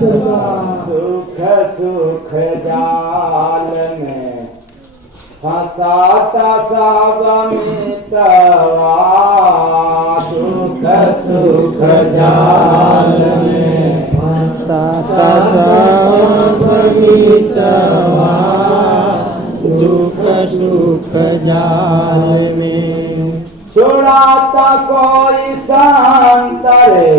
दुख सुख जाल में फंसाता सब मितवा दुख सुख जाल में फंसाता सब मितवा दुख सुख जाल में छुड़ाता कोई संतरे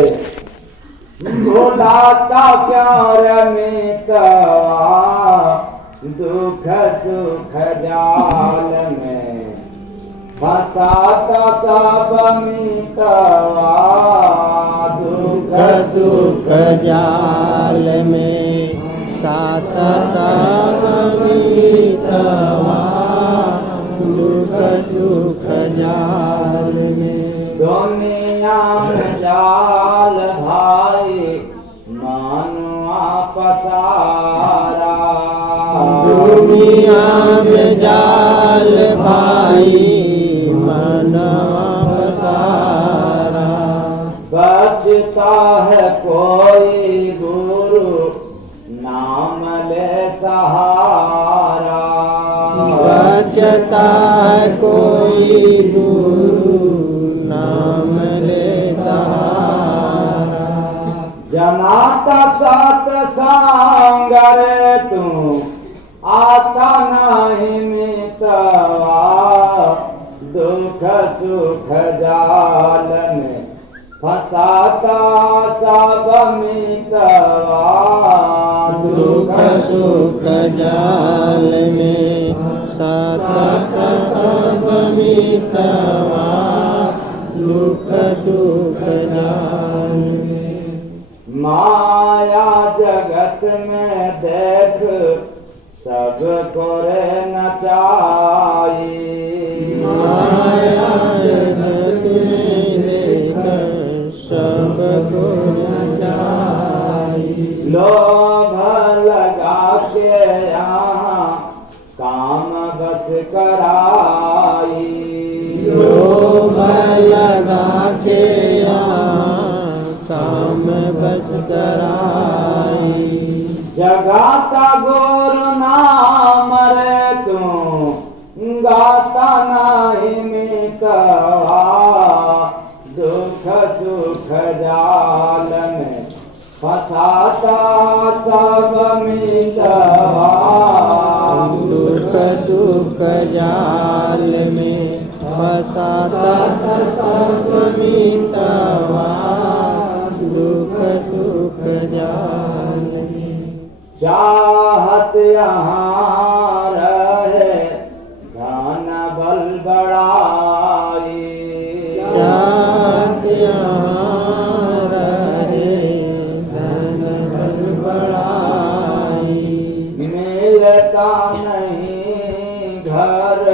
भुलाता प्यार मितवा दुख सुख जाल में फंसाता सब मितवा दुख सुख जाल में फंसाता सब मितवा दुख सुख जाल में दुनिया में जाल भाई मानुआ पसारा दुनिया में जाल भाई मनवा पसारा बचता है कोई गुरु नाम ले सहारा बचता है कोई गुरु नाम ले सहारा जनाता सत्संग रे तू आता नहीं मितवा दुख सुख जाल में फंसाता सब मितवा दुख सुख जाल में फंसाता सब मितवा दुख सुख जाल में माया जगत में देख सब कोरे नचाई माया जगत में देख सब को नचाई लोभ लगा के यहाँ काम बस कराई लोभ लगा के यहाँ काम बस कराई जगाता गुरु नाम रे तू गाता नहीं मितवा दुख सुख जाल में फंसाता सब मितवा दुख सुख जाल में फंसाता सब मितवा दुख सुख जाल में चाहत यहाँ रहे धन बल बड़ाई चाहत यहाँ रहे धन बल बड़ाई मिलता नहीं घर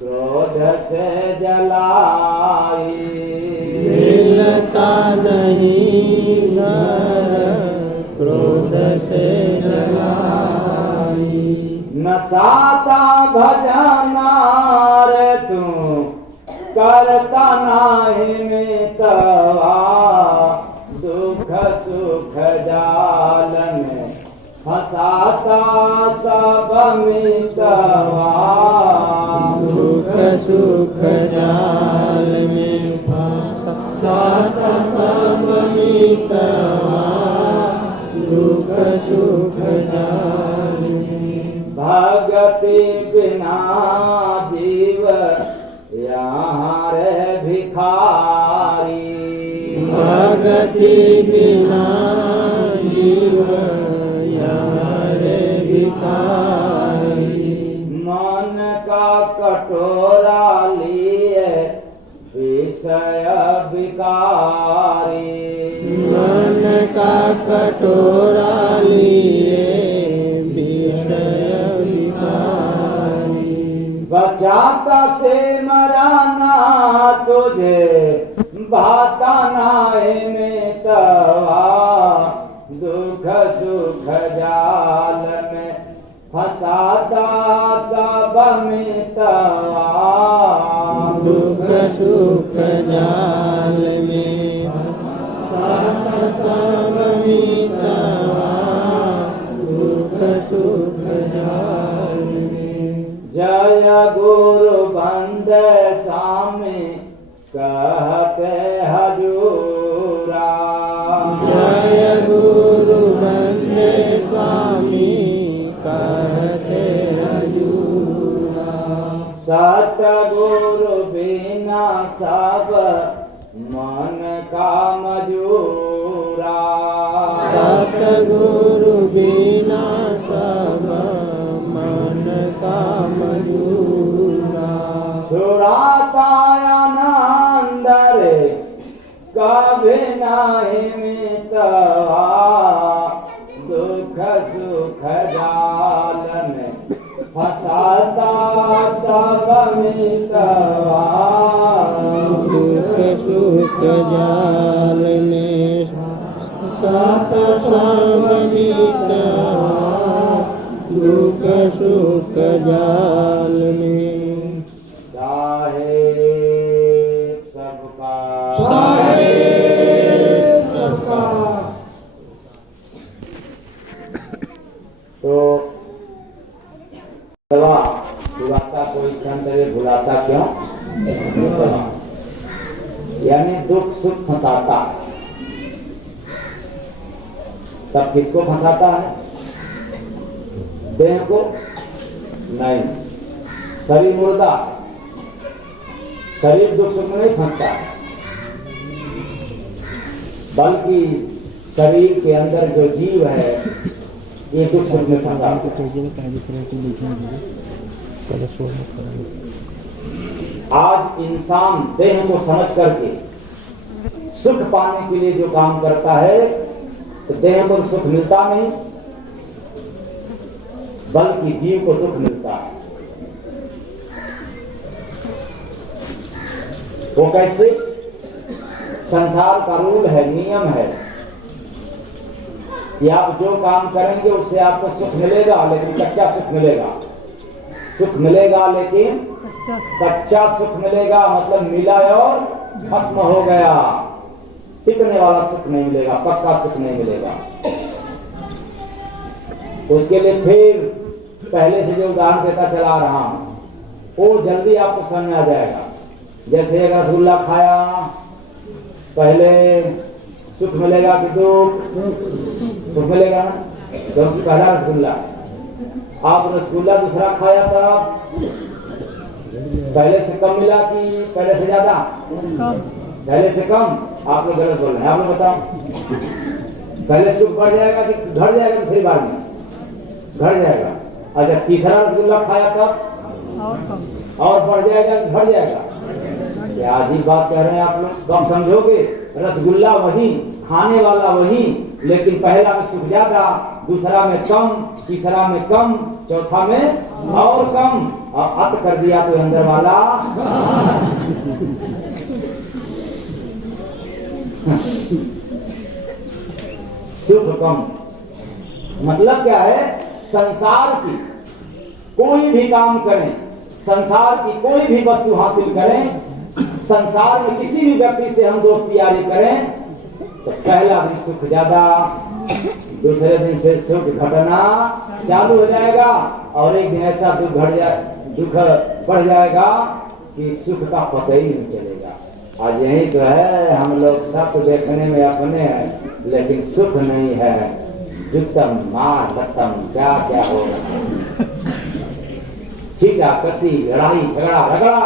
क्रोध से जलाई मिलता नहीं घर क्रोध से जलाई नसाता भजन रे तू करता नहीं मितवा दुख सुख जाल में फंसाता सब मितवा दुख सुख जाल में फंसाता सब मितवा दुख सुख जाल में भगति बिना जीव यहाँ रे भिखारी भगति बिना जीव यहाँ रे भिखारी मन का कटोरा लिए विषय विकारी मन का कटोरा लिए विषय विकारी बचाता से मराना तुझे भाता नाय मितवा दुख सुख जाल में फंसाता सब मितवा दुख सुख जाल में फंसाता सब मितवा स्वामी कहते हजूरा। सतगुरु बिना सब मन का मजूरा। सतगुरु बिना सब मन का मजूरा। छुड़ाता आनंद रे कभी नहीं मिटवा। दुख सुख जाल में फंसाता सब मिटवा। दुख सुख जाल में फंसाता सब मिटवा। दुख सुख जाल में साहेब सबका तो भुलाता कोई संत भुलाता क्यों? यानी दुख सुख फंसाता। तब किसको फंसाता है? देह को नहीं। शरीर मुर्दा, शरीर दुख सुख में नहीं फंसता, बल्कि शरीर के अंदर जो जीव है ये दुख सुख में फंसा। आज इंसान देह को समझ करके सुख पाने के लिए जो काम करता है तो देह को सुख मिलता नहीं, बल्कि जीव को दुख मिलता है। वो कैसे? संसार का रूल है, नियम है कि आप जो काम करेंगे उससे आपको सुख मिलेगा, लेकिन कच्चा सुख मिलेगा। सुख मिलेगा लेकिन कच्चा सुख मिलेगा, मतलब मिला और खत्म हो गया। टिकने वाला सुख नहीं मिलेगा, पक्का सुख नहीं मिलेगा। उसके लिए फिर पहले से जो उदाहरण देता चला रहा हूं वो जल्दी आपको समझ में आ जाएगा। जैसे एक रसगुल्ला खाया, पहले सुख मिलेगा कि दुख? सुख मिलेगा ना, क्योंकि पहला रसगुल्ला। आप रसगुल्ला दूसरा खाया था, पहले से कम मिला कि पहले से ज्यादा? पहले से कम। आप लोग गलत बोल रहे हैं, आप लोग बताओ। पहले सुख बढ़ जाएगा कि घट जाएगा? दूसरी बार में घट जाएगा। अच्छा, तीसरा रसगुल्ला खाया तब और बढ़ जाएगा कि घट जाएगा? क्या अजीब बात कह रहे हैं आप लोग। तो हम समझोगे रसगुल्ला वही, खाने वाला वही, लेकिन पहला में सुख ज्यादा, दूसरा में कम, तीसरा में कम, चौथा में और कम, और अत कर दिया तो अंदर वाला। सुख कम मतलब क्या है? संसार की कोई भी काम करें, संसार की कोई भी वस्तु हासिल करें, संसार में किसी भी व्यक्ति से हम दोस्ती यारी करें तो पहला दिन सुख ज्यादा, दूसरे दिन से सुख घटना चालू हो जाएगा, और एक दिन ऐसा दुख बढ़ जाएगा कि सुख का पता ही नहीं चलेगा। आज यही तो है, हम लोग सब तो देखने में अपने हैं, लेकिन सुख नहीं है। जुतम मार दत्तम क्या क्या हो रहा है, छीका कसी लड़ाई झगड़ा रगड़ा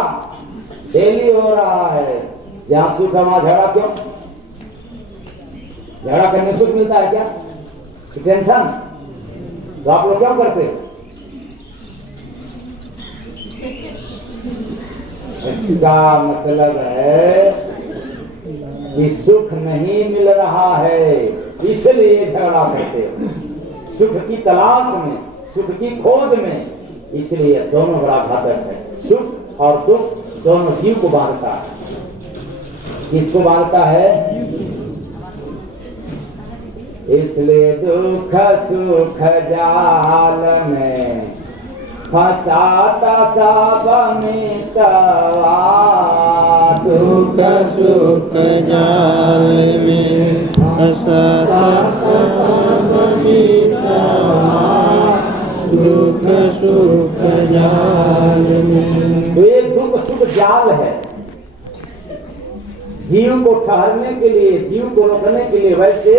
डेली हो रहा है। जहां सुख है वहां झगड़ा क्यों? झगड़ा करने सुख मिलता है क्या? टेंशन। तो आप लोग क्यों करते? इसका मतलब है कि सुख नहीं मिल रहा है, इसलिए झगड़ा करते हो। सुख की तलाश में, सुख की खोज में, इसलिए दोनों बड़ा घातक है। सुख और दुख दोनों जीव को बांधता है। किसको बांधता है? इसलिए दुख सुख जाल में फंसाता सब मिटवा। दुख सुख जाल में फंसाता सब मिटवा। दुख सुख जाल में। तो ये दुख सुख जाल है, जीव को ठहरने के लिए, जीव को रोकने के लिए। वैसे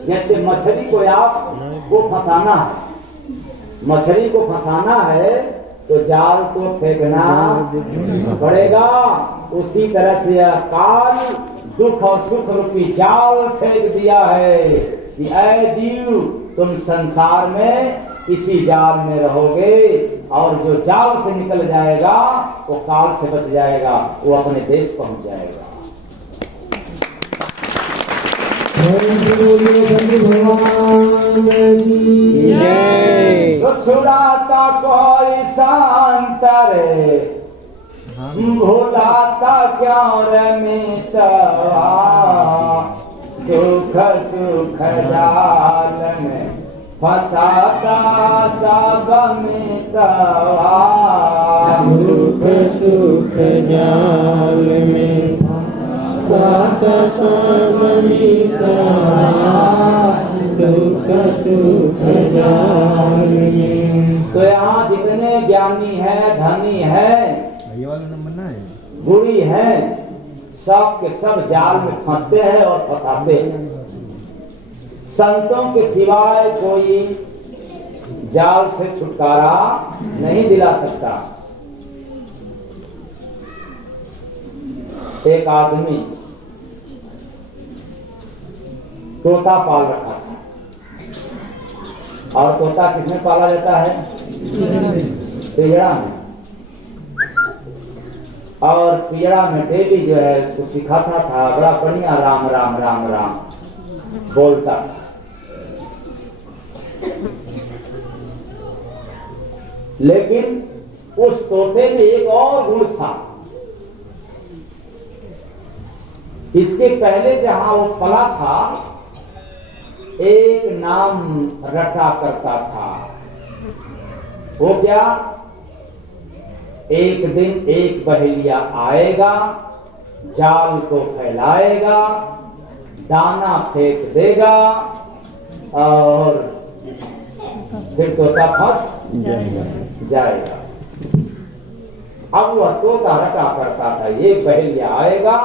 जैसे मछली को आप को फंसाना है, मछली को फंसाना है तो जाल को फेंकना पड़ेगा। उसी तरह से यह काल दुख और सुख रूपी जाल फेंक दिया है कि ऐ जीव तुम संसार में इसी जाल में रहोगे, और जो जाल से निकल जाएगा वो काल से बच जाएगा, वो अपने देश पहुंच जाएगा। तो छुड़ाता कोई सांतरे, भुलाता क्यों रमितवा, दुख सुख जाल में फंसाता सब मितवा, दुख सुख जाल में फंसाता सब मितवा, दुख सुख जाल में। तो यहाँ जितने ज्ञानी है, धनी है, ये वाला नंबर ना है, बुरी है, सब के सब जाल में फंसते हैं और फंसाते हैं। संतों के सिवाय कोई जाल से छुटकारा नहीं दिला सकता। एक आदमी तोता पाल रखा था, और तोता किसमें पाला जाता है? पिंजड़ा में। और पिंजड़ा में डेली जो है उसको सिखाता था, बड़ा बढ़िया राम राम राम राम बोलता था। लेकिन उस तोते में एक और गुण था। इसके पहले जहां वो पला था, एक नाम रटा करता था। वो क्या? एक दिन एक बहेलिया आएगा, जाल को फैलाएगा, दाना फेंक देगा, और फिर तोता फंस जाएगा। अब वह तोता रटा करता था, एक बहेलिया आएगा,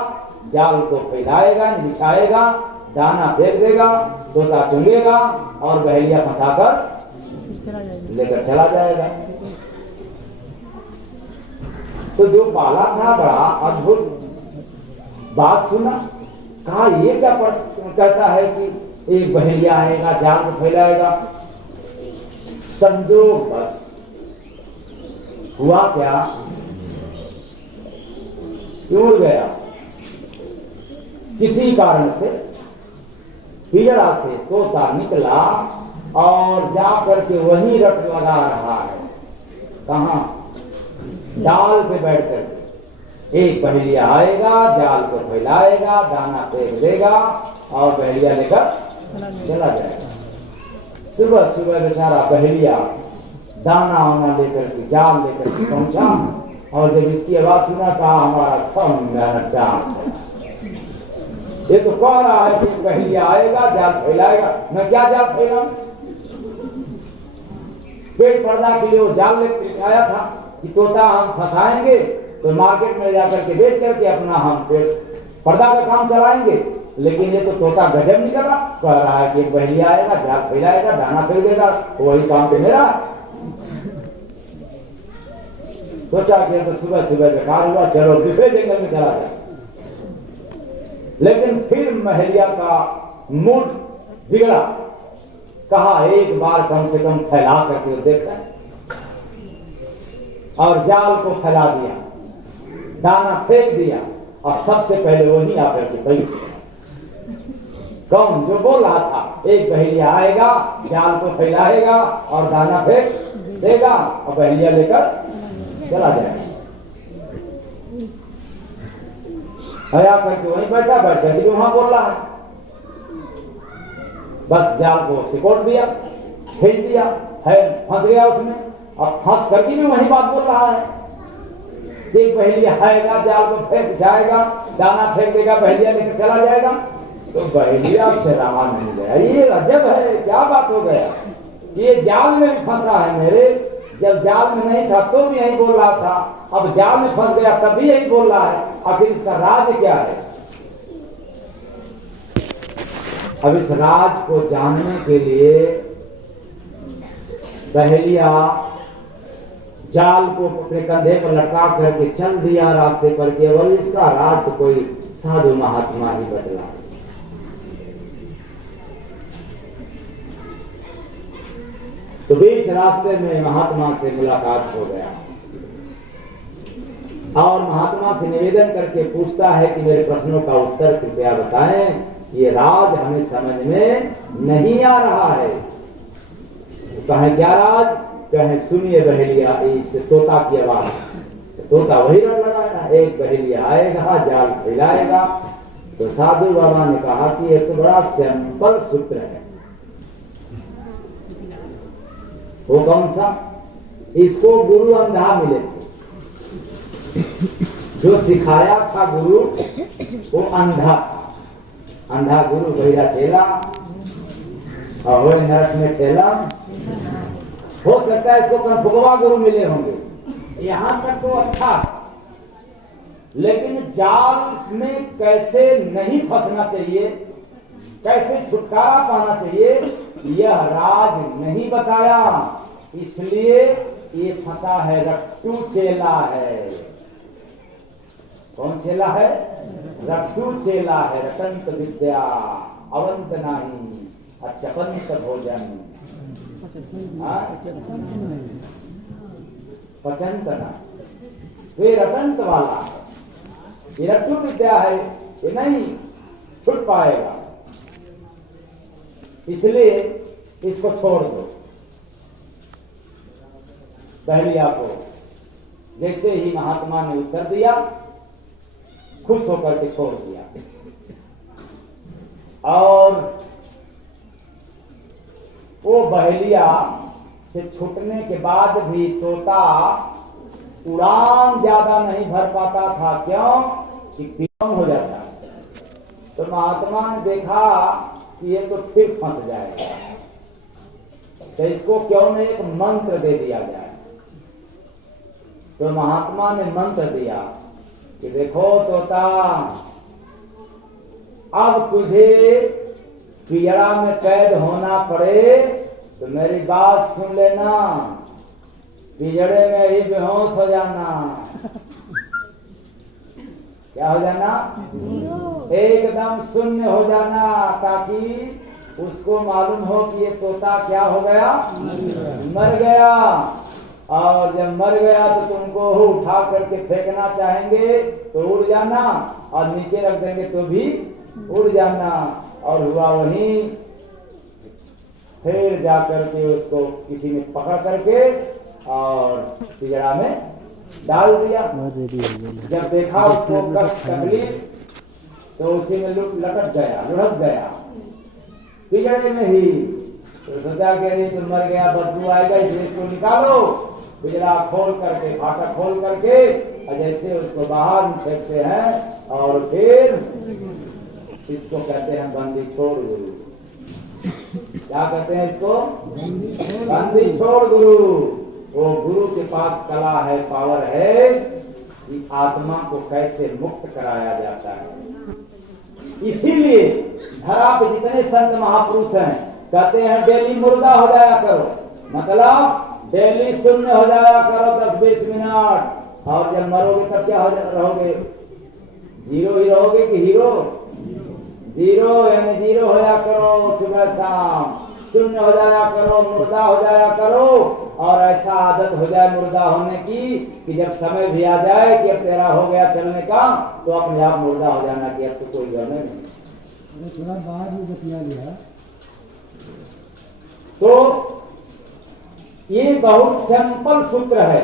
जाल को फैलाएगा, बिछाएगा, दाना फेंक देगा, तोता चुंगेगा और बहेलिया फंसाकर लेकर चला जाएगा। तो जो पाला था बड़ा अद्भुत बात सुना, कहा ये क्या कहता है कि एक बहेलिया आएगा, जाल को फैलाएगा। संजोग बस हुआ क्या, उड़ गया किसी कारण से, पिंजड़ा से तोता निकला और जाकर के वही रट लगा रहा है। कहां? डाल पे बैठ कर। एक बहेलिया आएगा, जाल को फैलाएगा, दाना फेंक देगा और बहेलिया लेकर चला जाएगा। सुबह सुबह बेचारा बहेलिया दाना वाना लेकर के, जाल लेकर के पहुंचा, और जब इसकी आवाज सुना, कहा हमारा सब ये तो कह रहा है कि बहेलिया आएगा, जाल फैलाएगा। मैं क्या जाल फैलाऊं? पेट पर्दा के लिए वो जाल लेकर आया था कि तोता हम फंसाएंगे तो मार्केट में जाकर के बेच करके अपना हम पेट पर्दा का काम चलाएंगे। लेकिन ये तो तोता गजब निकला, कह रहा है कि एक बहेलिया आएगा, जाल फैलाएगा, दाना फेंक देगा, वही काम तो मेरा। सोचा कि तो सुबह सुबह बेकार हुआ, चलो दूसरे जंगल में चला जाए। लेकिन फिर बहेलिया का मूड बिगड़ा, कहा एक बार कम से कम फैला करके देखा, और जाल को फैला दिया, दाना फेंक दिया, और सबसे पहले वही आकर के बैठ गया। कौन? जो बोल रहा था एक बहेलिया आएगा, जाल को फैलाएगा और दाना फेंक देगा और बहेलिया लेकर चला जाएगा। आया करके वहीं बैठा करके वहां बोल रहा है। बस जाल को सिकोड़ दिया, खींच दिया, है फंस गया उसमें, और फंस करके भी वही बात बोल रहा है। एक बहेलिया आएगा, जाल को फेंक जाएगा, दाना फेंक देगा, बहेलिया लेकर चला जाएगा। तो बहेलिया से रहा नहीं गया। ये अजब है, क्या बात हो गया? ये जाल में भी फंसा है मेरे, जब जाल में नहीं था तो भी यही बोल रहा था, अब जाल में फंस गया तब भी यही बोल रहा है। आखिर इसका राज क्या है? अब इस राज को जानने के लिए बहेलिया जाल को अपने कंधे पर लटका करके चल दिया रास्ते पर, केवल इसका रात कोई साधु महात्मा ही बदला। तो बीच रास्ते में महात्मा से मुलाकात हो गया और महात्मा से निवेदन करके पूछता है कि मेरे प्रश्नों का उत्तर कृपया बताएं, ये राज हमें समझ में नहीं आ रहा है। कहें क्या राज? कहें सुनिए बहेलिया, इससे तोता की आवाज। तोता वही रट लगाएगा, एक बहेलिया आएगा जाल फैलाएगा। तो साधु बाबा ने कहा कि ये तो बड़ा सिंपल सूत्र है। वो कौन सा? इसको गुरु अंधा मिले, जो सिखाया था गुरु वो अंधा। अंधा गुरु बहिरा चेला और वो नरक में ठेला। हो सकता है इसको भगवा गुरु मिले होंगे, यहां तक तो अच्छा, लेकिन जाल में कैसे नहीं फंसना चाहिए, कैसे छुटकारा पाना चाहिए, यह राज नहीं बताया। इसलिए ये फंसा है, रट्टू चेला है। कौन चेला है? रट्टू चेला है। रटंत विद्या अवंत नाही अचपंत भोजन, पचंत ना। वे रटंत वाला है, ये रट्टू विद्या है, ये नहीं छुट पाएगा। इसलिए इसको छोड़ दो। बहेलिया को जैसे ही महात्मा ने उत्तर दिया, खुश होकर के छोड़ दिया। और वो बहेलिया से छूटने के बाद भी तोता उड़ान ज्यादा नहीं भर पाता था। क्यों? कि कम हो जाता। तो महात्मा ने देखा कि ये तो फिर फंस जाएगा, तो इसको क्यों नहीं एक मंत्र दे दिया जाए। तो महात्मा ने मंत्र दिया कि देखो तोता, अब तुझे पिंजरा में कैद होना पड़े तो मेरी बात सुन लेना, पिंजरे में ही बेहोश हो जाना। क्या हो जाना? एकदम शून्य हो जाना, ताकि उसको मालूम हो कि ये तोता क्या हो गया? मर गया। और जब मर गया तो तुमको उठा करके फेंकना चाहेंगे तो उड़ जाना, और नीचे रख देंगे तो भी उड़ जाना। और हुआ वही, फिर जाकर के उसको किसी ने पकड़ करके और पिंजरा में डाल दिया। जब देखा उसको कष्ट तकलीफ तो उसी में लुढ़क गया पिंजरे में ही। तो सोचा कि अरे तुम मर गया, बदबू आएगा, इसलिए इसको निकालो। पिंजरा खोल करके, फाटक खोल करके, और जैसे उसको बाहर फेंकते हैं, और फिर इसको कहते हैं बंदी छोड़ गुरु। क्या कहते हैं इसको? बंदी छोड़ गुरु। वो गुरु के पास कला है, पावर है कि आत्मा को कैसे मुक्त कराया जाता है। इसीलिए धरा पे जितने संत महापुरुष हैं कहते हैं डेली मुर्दा हो जाया करो, मतलब डेली शून्य हो जाया करो 10-20 मिनट। और जब मरोगे तब क्या रहोगे? जीरो ही रहोगे कि हीरो? जीरो, यानी जीरो हो जाया करो सुबह शाम, शून्य हो जाया करो, मुर्दा हो जाया करो। और ऐसा आदत हो जाए मुर्दा होने की कि जब समय भी आ जाए कि अब तेरा हो गया चलने का, तो अपने आप मुर्दा हो जाना कि अब तो कोई करने नहीं। थोड़ा बाहर भी बतिया गया। तो ये बहुत सिंपल सूत्र है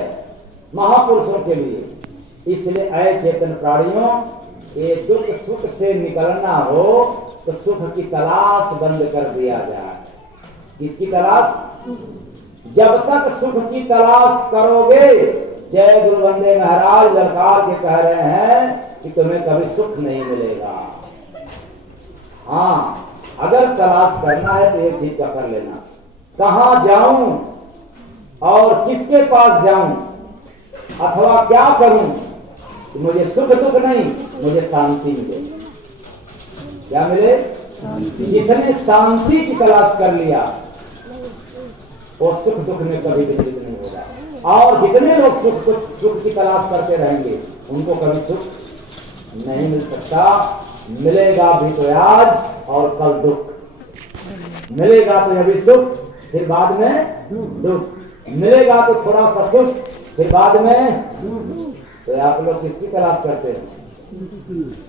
महापुरुषों के लिए। इसलिए ऐ चेतन प्राणियों, ये दुख सुख से निकलना हो तो सुख की तलाश बंद कर दिया जाए। किसकी तलाश? जब तक सुख की तलाश करोगे, जय गुरु वंदे महाराज ललकार के कह रहे हैं कि तुम्हें कभी सुख नहीं मिलेगा। हाँ, अगर तलाश करना है तो एक चीज का कर लेना, कहां जाऊं और किसके पास जाऊं अथवा क्या करूं कि मुझे सुख दुख नहीं, मुझे शांति मिले। क्या मिले? जिसने शांति की तलाश कर लिया वो सुख दुख में कभी विचलित नहीं होगा। और जितने लोग सुख की तलाश करते रहेंगे उनको कभी सुख नहीं मिल सकता। मिलेगा भी तो आज और कल दुख, मिलेगा तो अभी सुख फिर बाद में दुख, मिलेगा तो थोड़ा सा सुख फिर बाद में। तो आप लोग किसकी तलाश करते हैं?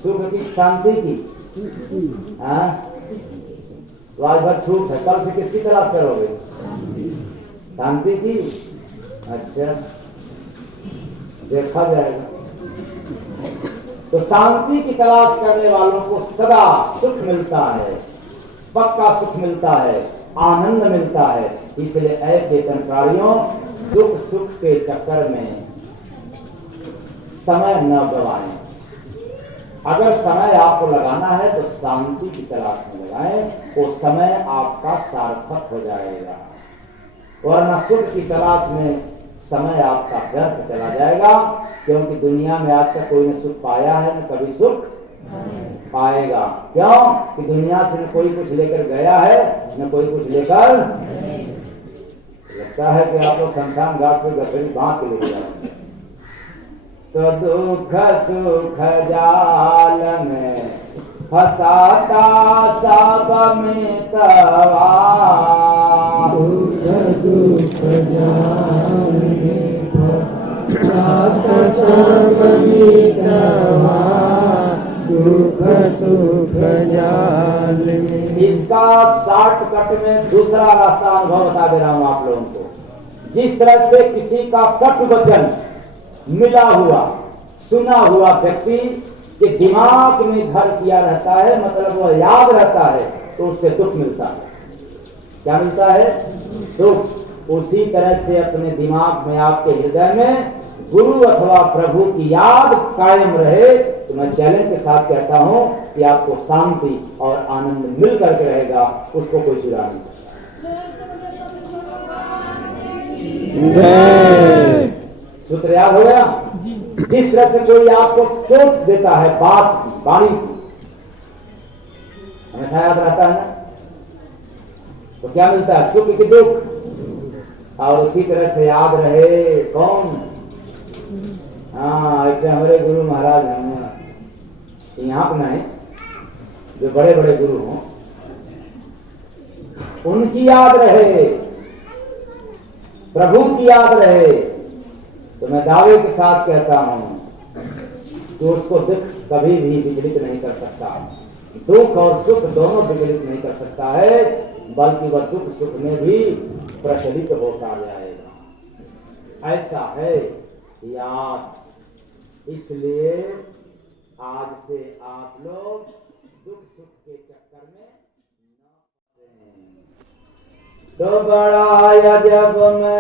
सुख की, शांति की? हाँ, तो आज भर छूट है, कल से किसकी तलाश करोगे? शांति की? अच्छा, देखा जाएगा। तो शांति की तलाश करने वालों को सदा सुख मिलता है, पक्का सुख मिलता है, आनंद मिलता है। इसलिए अचेतन प्राणियों, दुख सुख के चक्कर में समय न गवाएं। अगर समय आपको लगाना है तो शांति की तलाश में लगाएं, वो समय आपका सार्थक हो जाएगा। वरना सुख की तलाश में समय आपका व्यर्थ चला जाएगा। क्योंकि दुनिया में आज तक कोई ने सुख पाया है न कभी सुख पाएगा। क्यों कि दुनिया से न कोई कुछ लेकर गया है न कोई कुछ लेकर। लगता है कि आप लोग शमशान घाट पे गठरी बांध के लेके जाते हैं। तो दुख सुख जाल में फसाता सब मितवा, दुख सुख जाल में फसाता सब मितवा, दुख सुख जाल में। इसका शॉर्टकट में दूसरा रास्ता अनुभव बता दे रहा हूं आप लोगों को। जिस तरह से किसी का कटु वचन मिला हुआ सुना हुआ व्यक्ति के दिमाग में घर किया रहता है, मतलब वो याद रहता है, तो उससे दुख मिलता है। क्या मिलता है? दुख। उसी तरह से अपने दिमाग में, आपके हृदय में गुरु अथवा प्रभु की याद कायम रहे। तो मैं चैलेंज के साथ कहता हूं कि आपको शांति और आनंद मिल करके रहेगा, उसको कोई चुरा नहीं सकता। सूत्र याद हो गया? जिस तरह से कोई आपको चोट देता है बात की, वाणी की, हमेशा याद रहता है ना, तो क्या मिलता है? सुख की दुख। और उसी तरह से याद रहे कौन? हाँ, ऐसे हमारे गुरु महाराज हैं, यहाँ पर नहीं, जो बड़े बड़े गुरु हों उनकी याद रहे, प्रभु की याद रहे। तो मैं दावे के साथ कहता हूं कि उसको दुख कभी भी विचलित नहीं कर सकता। दुख और सुख दोनों विचलित नहीं कर सकता है, बल्कि वह दुख सुख में भी प्रचलित होता जाएगा। ऐसा है याद। इसलिए आज से आप लोग दुख सुख के चक्कर में न फंसें। तो बड़ा अजब में